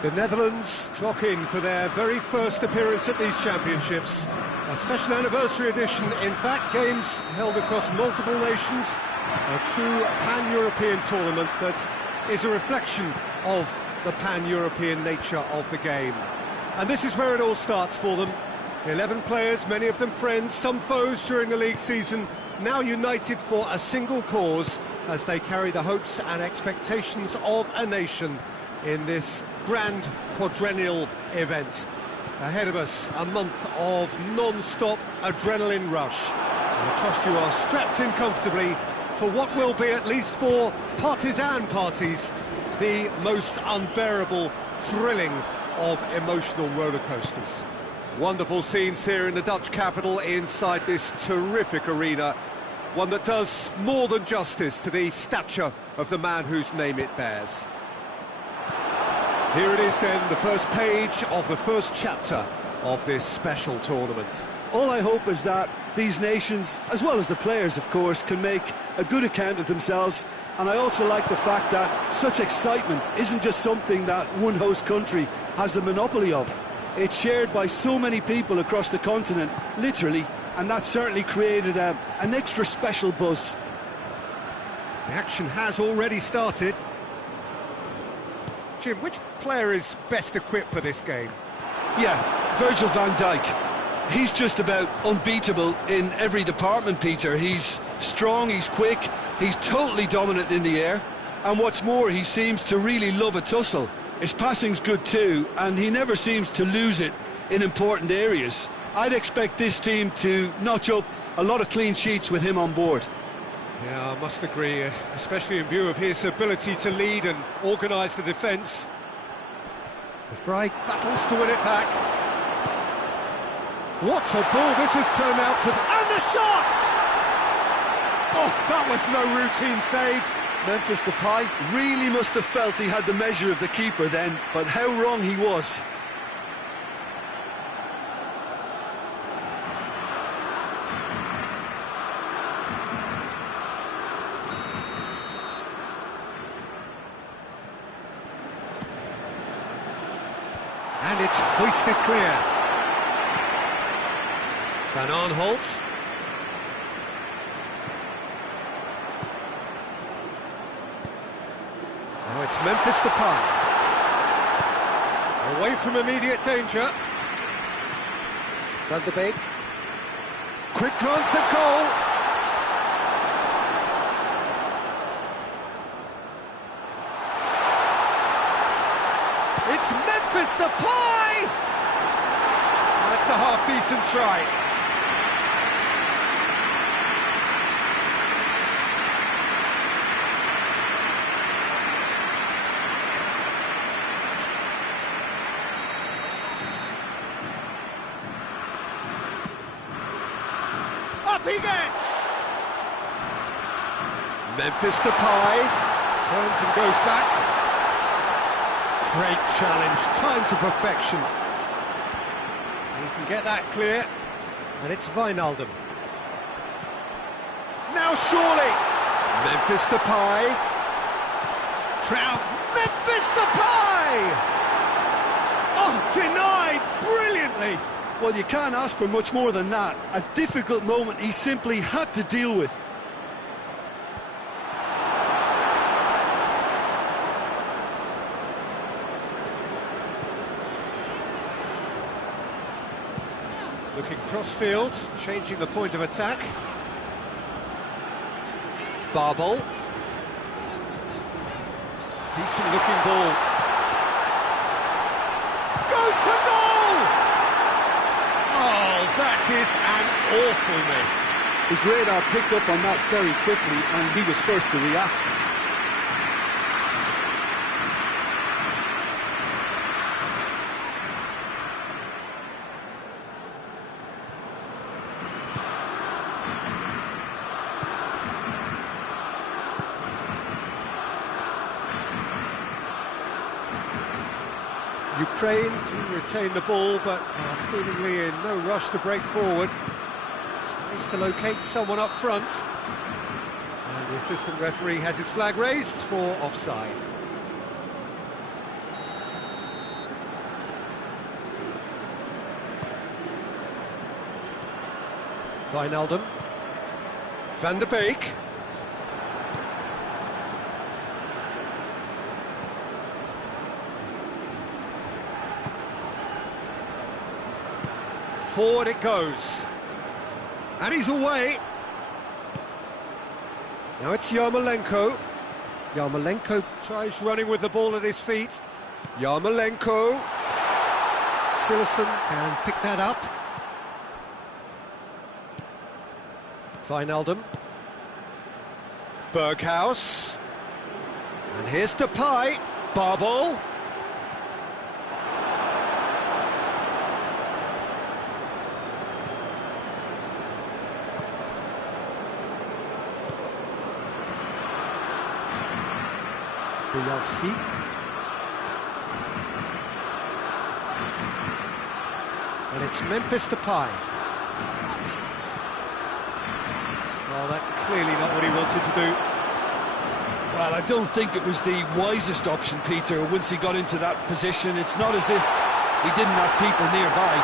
The Netherlands clock in for their very first appearance at these championships. A special anniversary edition, in fact, games held across multiple nations. A true pan-European tournament that is a reflection of the pan-European nature of the game. And this is where it all starts for them. 11 players, many of them friends, some foes during the league season, now united for a single cause as they carry the hopes and expectations of a nation in this grand quadrennial event. Ahead of us, a month of non-stop adrenaline rush. I trust you are strapped in comfortably for what will be, at least for partisan parties, the most unbearable, thrilling of emotional roller coasters. Wonderful scenes here in the Dutch capital inside this terrific arena. One that does more than justice to the stature of the man whose name it bears. Here it is then, the first page of the first chapter of this special tournament. All I hope is that these nations, as well as the players of course, can make a good account of themselves. And I also like the fact that such excitement isn't just something that one host country has the monopoly of. It's shared by so many people across the continent, literally, and that certainly created an extra special buzz. The action has already started. Jim, which player is best equipped for this game? Yeah, Virgil van Dijk. He's just about unbeatable in every department, Peter. He's strong, he's quick, he's totally dominant in the air, and what's more, he seems to really love a tussle. His passing's good too, and he never seems to lose it in important areas. I'd expect this team to notch up a lot of clean sheets with him on board. Yeah, I must agree, especially in view of his ability to lead and organise the defence. The Fry battles to win it back. What a ball this has turned out to... And the shot! Oh, that was no routine save. Memphis Depay really must have felt he had the measure of the keeper then, but how wrong he was. And it's hoisted clear. Van Aanholt. Now it's Memphis Depay. Away from immediate danger. Van de Beek. Quick glance at goal. It's Memphis Depay! That's a half-decent try. Up he gets! Memphis Depay turns and goes back. Great challenge, time to perfection. He can get that clear, and it's Wijnaldum. Now surely! Memphis Depay. Trout, Memphis Depay! Oh, denied brilliantly! Well, you can't ask for much more than that. A difficult moment he simply had to deal with. Looking cross-field, changing the point of attack. Barbol. Decent-looking ball. Goes for goal! Oh, that is an awful miss. His radar picked up on that very quickly, and he was first to react. Ukraine do retain the ball, but are seemingly in no rush to break forward. Tries to locate someone up front. And the assistant referee has his flag raised for offside. Wijnaldum. Van der Beek. Forward it goes. And he's away. Now it's Yarmolenko. Yarmolenko tries running with the ball at his feet. Yarmolenko. Sillerson can pick that up. Wijnaldum. Berghaus. And here's Depay. Barbel. Bielski. And it's Memphis Depay. Well, that's clearly not what he wanted to do. Well, I don't think it was the wisest option, Peter, once he got into that position. It's not as if he didn't have people nearby.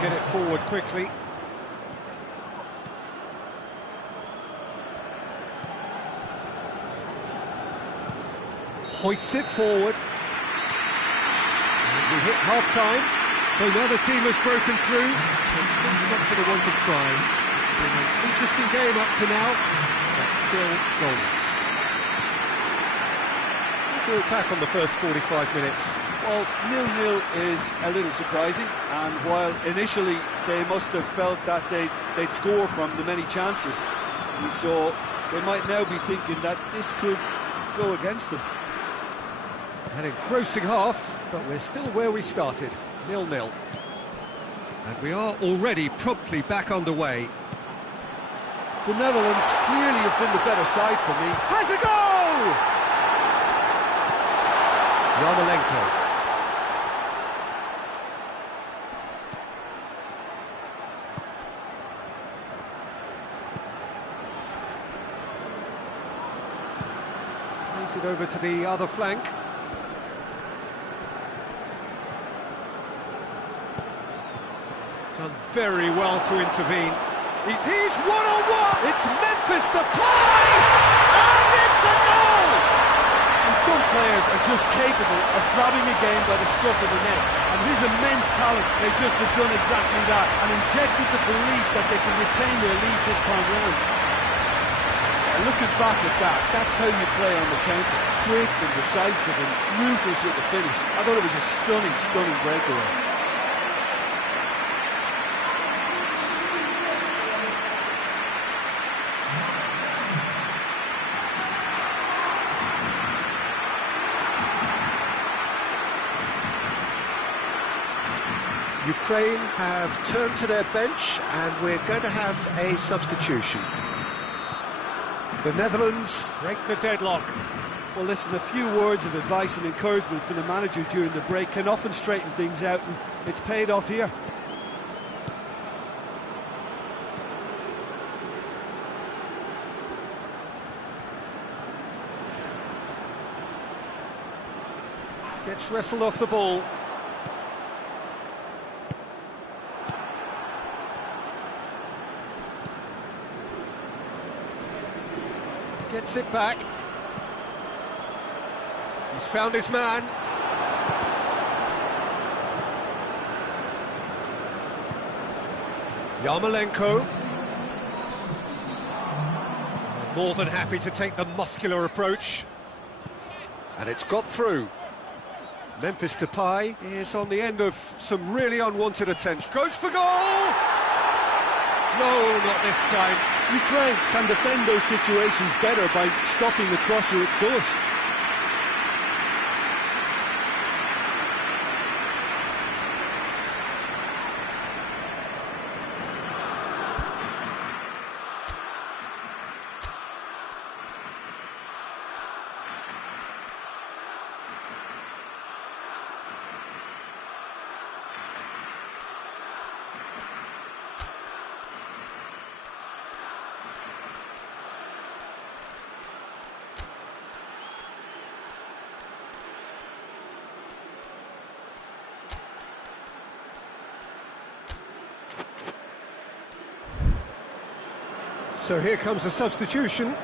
Get it forward quickly. Hoists it forward. And we hit half-time, so now the team has broken through. It's not for the want of trying. It's been an interesting game up to now, but still goals. We'll do it back on the first 45 minutes. Well, 0-0 is a little surprising, and while initially they must have felt that they'd score from the many chances we saw, they might now be thinking that this could go against them. An engrossing half, but we're still where we started, 0-0. And we are already promptly back underway. The Netherlands clearly have been the better side for me. Has a goal! Yarmolenko. Plays it over to the other flank. Done very well to intervene. He's one-on-one! It's Memphis Depay! And it's a goal! And some players are just capable of grabbing a game by the scruff of the neck. And his immense talent, they just have done exactly that and injected the belief that they can retain their lead this time round. And looking back at that, that's how you play on the counter. Quick and decisive and ruthless with the finish. I thought it was a stunning, stunning breakaway. Ukraine have turned to their bench and we're going to have a substitution. The Netherlands break the deadlock. Well, listen, a few words of advice and encouragement from the manager during the break can often straighten things out, and it's paid off here. Gets wrestled off the ball. Gets it back. He's found his man. Yarmolenko. More than happy to take the muscular approach. And it's got through. Memphis Depay is on the end of some really unwanted attention. Goes for goal! No, not this time. Ukraine can defend those situations better by stopping the crosser at source. So here comes the substitution.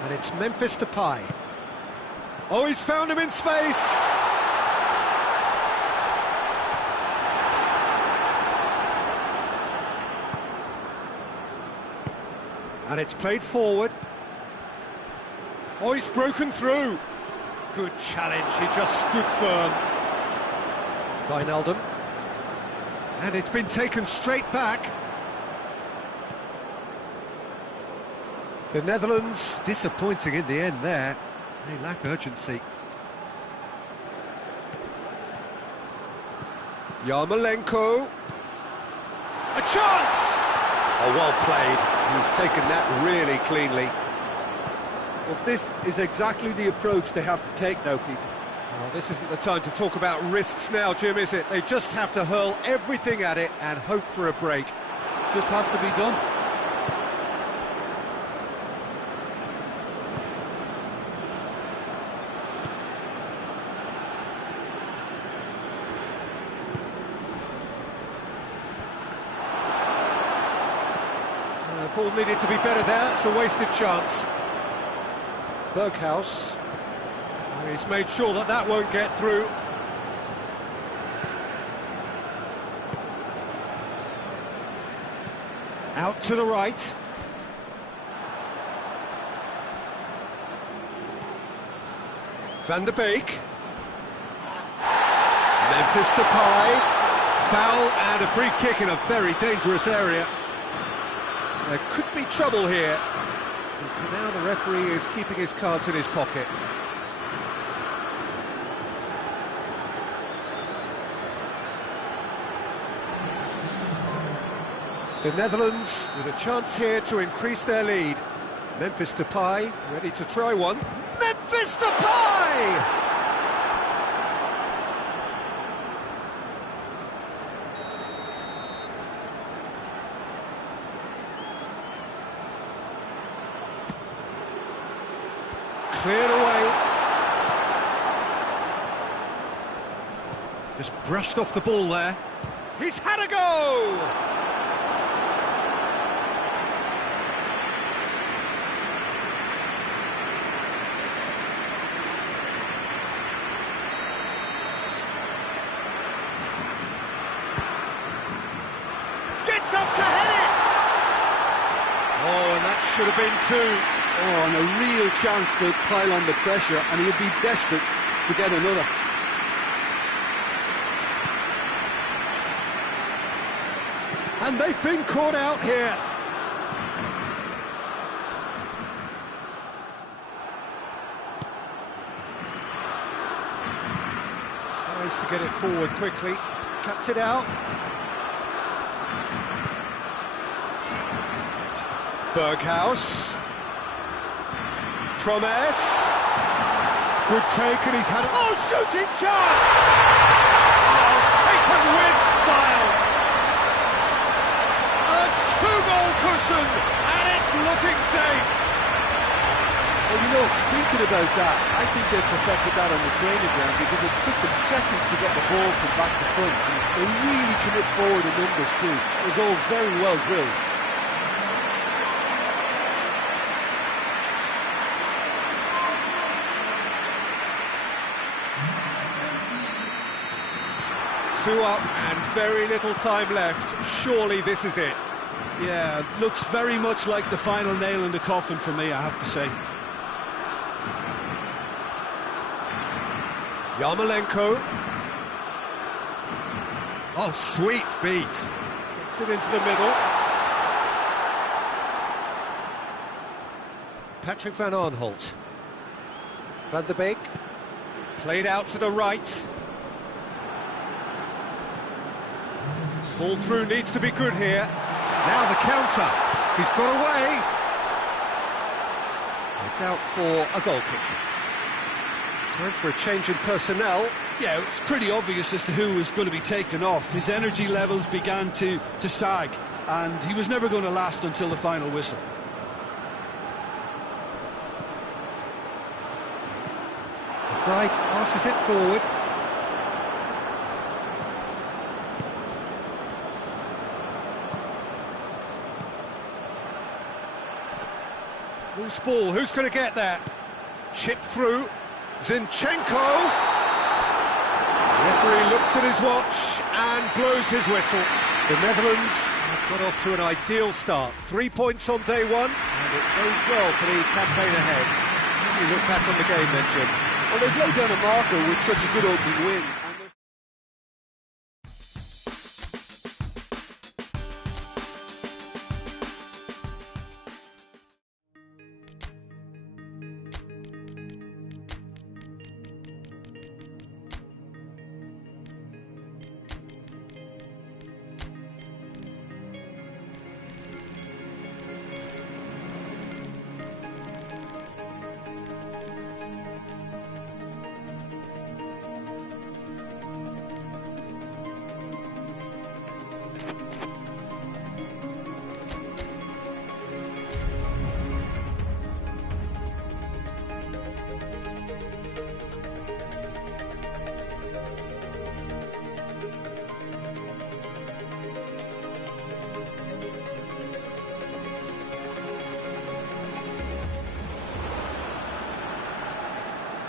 And it's Memphis Depay. Oh, he's found him in space! And it's played forward. Oh, he's broken through. Good challenge, he just stood firm. Wijnaldum. And it's been taken straight back. The Netherlands disappointing in the end there. They lack urgency. Yarmolenko. A chance! Oh, well played. He's taken that really cleanly. Well, this is exactly the approach they have to take now, Peter. Well, this isn't the time to talk about risks now, Jim, is it? They just have to hurl everything at it and hope for a break. Just has to be done. Ball needed to be better there, it's a wasted chance. Berghaus. He's made sure that that won't get through. Out to the right. Van der Beek. Memphis Depay. Foul and a free kick in a very dangerous area. There could be trouble here. And for now, the referee is keeping his cards in his pocket. The Netherlands with a chance here to increase their lead. Memphis Depay ready to try one. Memphis Depay! Cleared away. Just brushed off the ball there. He's had a go! Gets up to head it! Oh, and that should have been two. Oh, and a real chance to pile on the pressure, and he'd be desperate to get another. And they've been caught out here. Tries to get it forward quickly, cuts it out. Berghaus. Promise. Good take, and he's had... Oh, shooting chance! Oh, taken with style! A two-goal cushion, and it's looking safe! Well, you know, thinking about that, I think they perfected that on the training ground because it took them seconds to get the ball from back to front. And they really commit forward in numbers too. It was all very well drilled. Two up and very little time left. Surely this is it. Yeah, looks very much like the final nail in the coffin for me, I have to say. Yarmolenko. Oh, sweet feet. Gets it into the middle. Patrick van Aanholt. Van der Beek. Played out to the right. Ball through needs to be good here. Now the counter. He's got away. It's out for a goal kick. Time for a change in personnel. Yeah, it's pretty obvious as to who was going to be taken off. His energy levels began to sag. and he was never going to last until the final whistle. Fry passes it forward. Loose ball, who's going to get that? Chipped through, Zinchenko! The referee looks at his watch and blows his whistle. The Netherlands have got off to an ideal start. 3 points on day one, and it goes well for the campaign ahead. How do you look back on the game then, Jim? Well, they've laid down a marker with such a good opening win.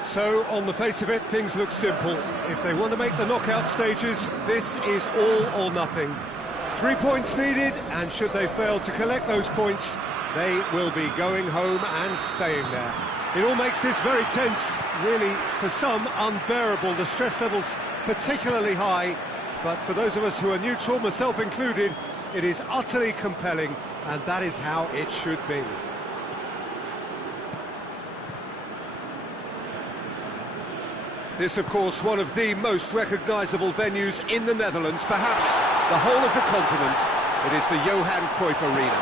So, on the face of it, things look simple. If they want to make the knockout stages, this is all or nothing. 3 points needed, and should they fail to collect those points, they will be going home and staying there. It all makes this very tense, really, for some, unbearable. The stress levels particularly high, but for those of us who are neutral, myself included, it is utterly compelling, and that is how it should be. This, of course, one of the most recognisable venues in the Netherlands, perhaps the whole of the continent. It is the Johan Cruyff Arena.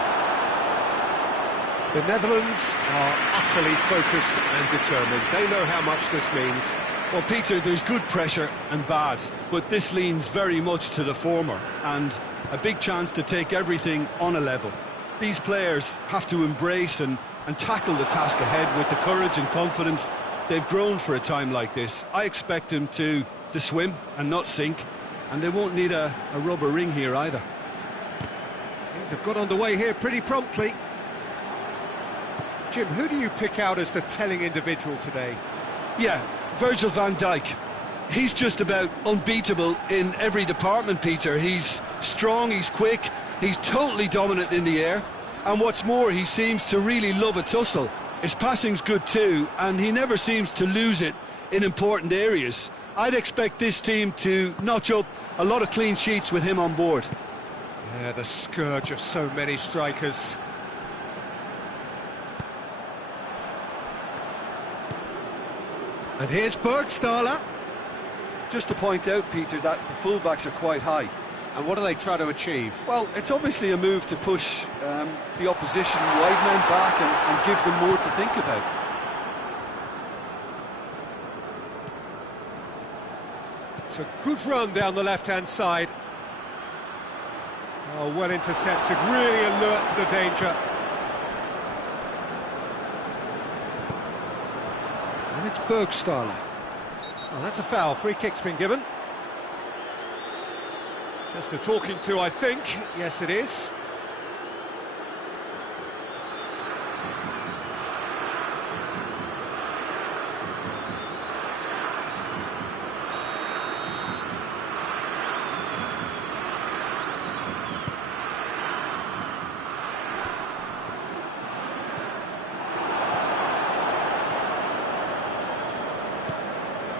The Netherlands are utterly focused and determined. They know how much this means. Well, Peter, there's good pressure and bad, but this leans very much to the former, and a big chance to take everything on a level. These players have to embrace and tackle the task ahead with the courage and confidence they've grown for a time like this. I expect them to swim and not sink, and they won't need a rubber ring here either. Things have got underway here pretty promptly. Jim, who do you pick out as the telling individual today? Yeah, Virgil van Dijk. He's just about unbeatable in every department, Peter. He's strong, he's quick, he's totally dominant in the air, and what's more, he seems to really love a tussle. His passing's good too, and he never seems to lose it in important areas. I'd expect this team to notch up a lot of clean sheets with him on board. Yeah, the scourge of so many strikers. And here's Bergstaller. Just to point out, Peter, that the fullbacks are quite high. And what do they try to achieve? Well, it's obviously a move to push the opposition wide men back and give them more to think about. It's a good run down the left-hand side. Oh, well intercepted, really alert to the danger. And it's Bergstaller. Oh, that's a foul. Free kick's been given. Just a talking to, I think. Yes, it is.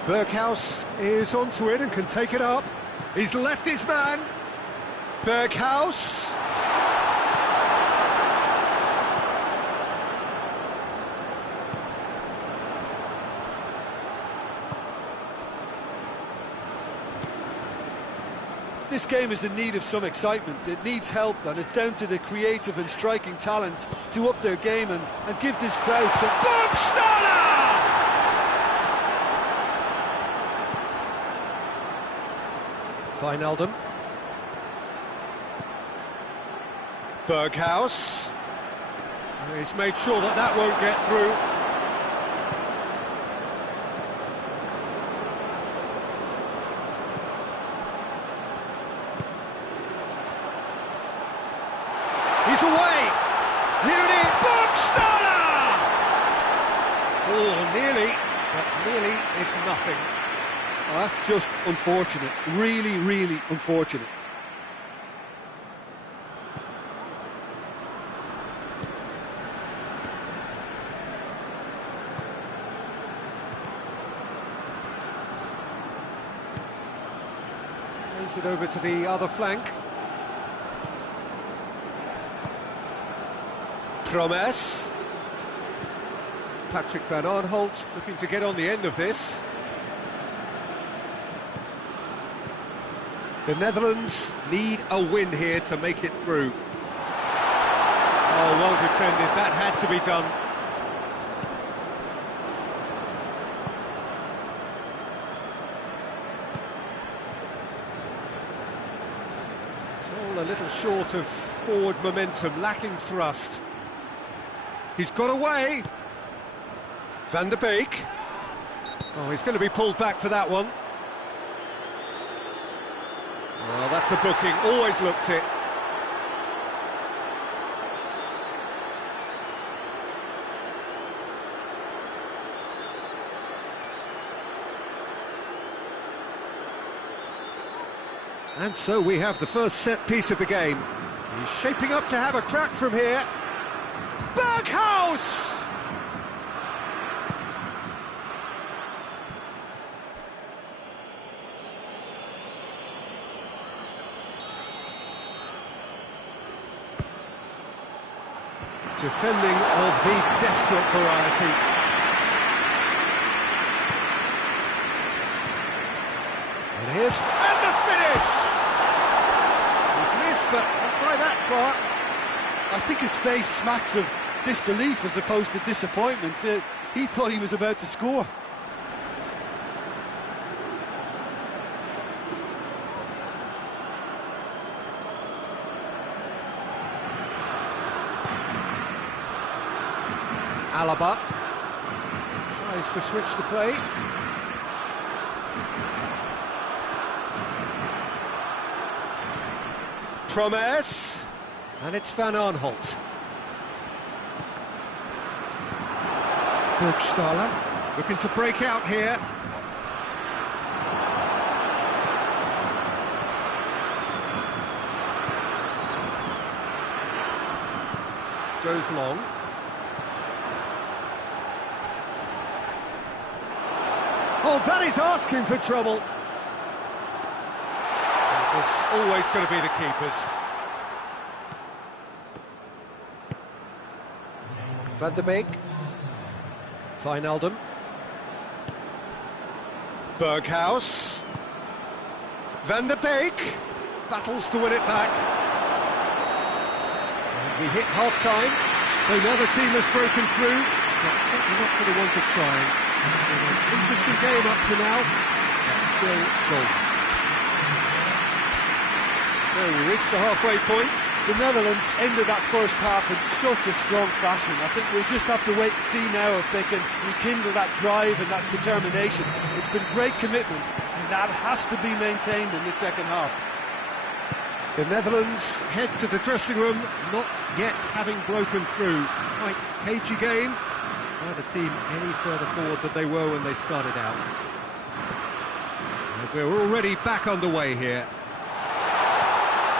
Berghaus is onto it and can take it up. He's left his man. Berghaus. This game is in need of some excitement. It needs help, and it's down to the creative and striking talent to up their game and give this crowd some... Bergstaller! Berghaus. He's made sure that that won't get through. He's away! Here it is! Burgstaller! Oh, nearly, but nearly is nothing. Oh, that's just unfortunate. Really, really unfortunate. Plays it over to the other flank. Promes. Patrick van Aanholt looking to get on the end of this. The Netherlands need a win here to make it through. Oh, well defended, that had to be done. It's all a little short of forward momentum, lacking thrust. He's got away. Van der Beek. Oh, he's going to be pulled back for that one. Well, that's a booking, always looked it. And so we have the first set piece of the game. He's shaping up to have a crack from here. Berghaus! Defending of the desperate variety. And the finish! He's missed, but not by that far. I think his face smacks of disbelief as opposed to disappointment. He thought he was about to score. Alaba tries to switch the play. Promes, and it's Van Aanholt. Burgstaller looking to break out here. Goes long. Oh, that is asking for trouble. It was always going to be the keepers. Van der Beek. Wijnaldum. Berghaus. Van der Beek battles to win it back. And we hit half-time, so now the team has broken through, but certainly not for the want of trying. An interesting game up to now, but still goals. So we reached the halfway point. The Netherlands ended that first half in such a strong fashion. I think we'll just have to wait and see now if they can rekindle that drive and that determination. It's been great commitment, and that has to be maintained in the second half. The Netherlands head to the dressing room, not yet having broken through. Tight, cagey game. Neither team any further forward than they were when they started out. And we're already back underway here.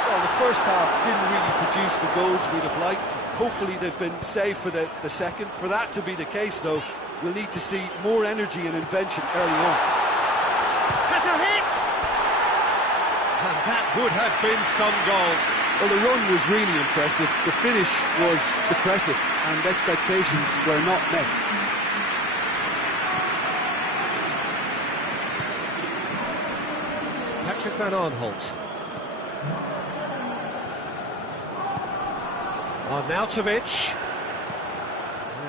Well, the first half didn't really produce the goals we'd have liked. Hopefully they've been saved for the second. For that to be the case, though, we'll need to see more energy and invention early on. Has a hit! And that would have been some goal. Well, the run was really impressive. The finish was depressive, and expectations were not met. Patrick van Aanholt. Arnautovic.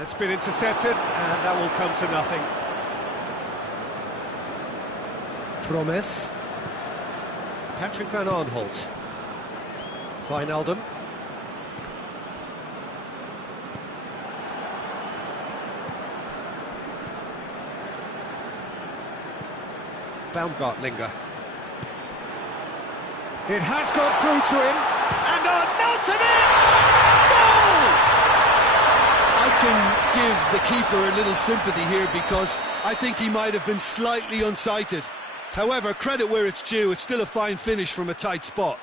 It's been intercepted, and that will come to nothing. Promes. Patrick van Aanholt. Wijnaldum. Baumgartlinger. It has got through to him, and Arnautovic! Goal! I can give the keeper a little sympathy here because I think he might have been slightly unsighted. However, credit where it's due, it's still a fine finish from a tight spot.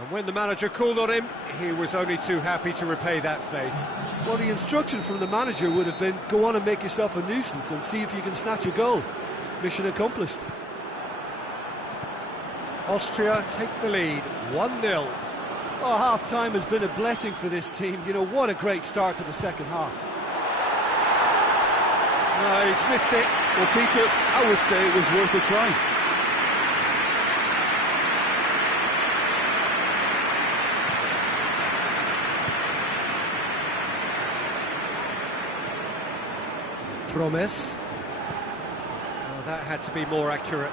And when the manager called on him, he was only too happy to repay that favour. Well, the instruction from the manager would have been, go on and make yourself a nuisance and see if you can snatch a goal. Mission accomplished. Austria take the lead, 1-0. Oh, half-time has been a blessing for this team. You know, what a great start to the second half. No, he's missed it. Well, Peter, I would say it was worth a try. Promes. Oh, that had to be more accurate.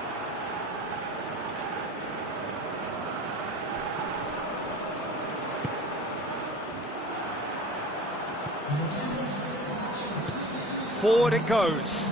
Forward it goes.